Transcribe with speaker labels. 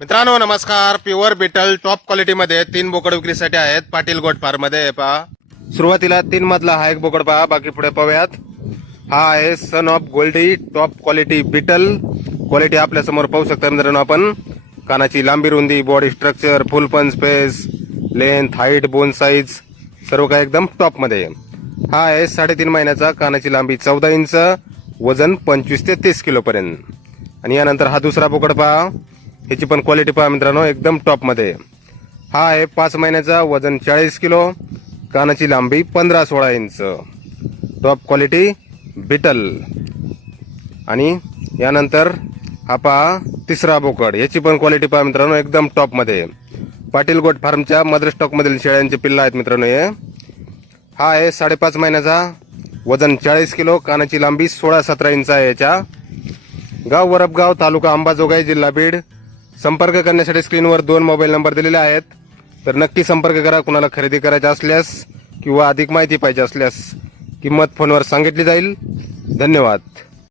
Speaker 1: मित्रांनो नमस्कार. Pure beetle top क्वालिटीमध्ये तीन बोकड विक्रीसाठी आहेत. पाटील गोट फार्ममध्ये पहा. सुरुवातीला तीन मधला हा एक बोकड पहा. बाकी पुढे पाहूयात. हा आहे son of Goldie top quality beetle quality आपल्यासमोर पाहू शकता मित्रांनो आपण. कानाची लांबी रुंदी बॉडी स्ट्रक्चर फुल पन space length height bone size सर्व काही एकदम टॉपमध्ये हा आहे साडेतीन महिन्याचा कानाची लांबी चौदा इंच वजन पंचवीस ते तीस किलो पर्यंत आणि यानंतर हा दुसरा बोकड पहा. ह्याची पण क्वालिटी पहा मित्रांनो एकदम टॉपमध्ये हा आहे पाच महिन्याचा वजन चाळीस किलो कानाची लांबी पंधरा सोळा इंच. टॉप क्वालिटी बिटल आणि यानंतर हा पहा तिसरा बोकड. याची पण क्वालिटी पहा मित्रांनो एकदम टॉपमध्ये पाटील गोट फार्मच्या मदर स्टॉकमधील शेळ्यांचे पिल्ला आहेत मित्रांनो हे. हा आहे साडेपाच महिन्याचा वजन चाळीस किलो कानाची लांबी सोळा सतरा इंच आहे याच्या. गाव वरपगाव तालुका अंबाजोगाई जिल्हा बीड संपर्क करण्यासाठी स्क्रीनवर दोन मोबाईल नंबर दिलेले आहेत. तर नक्की संपर्क करा कुणाला खरेदी करायचा असल्यास किंवा अधिक माहिती पाहिजे असल्यास किंमत फोनवर सांगितली जाईल. धन्यवाद.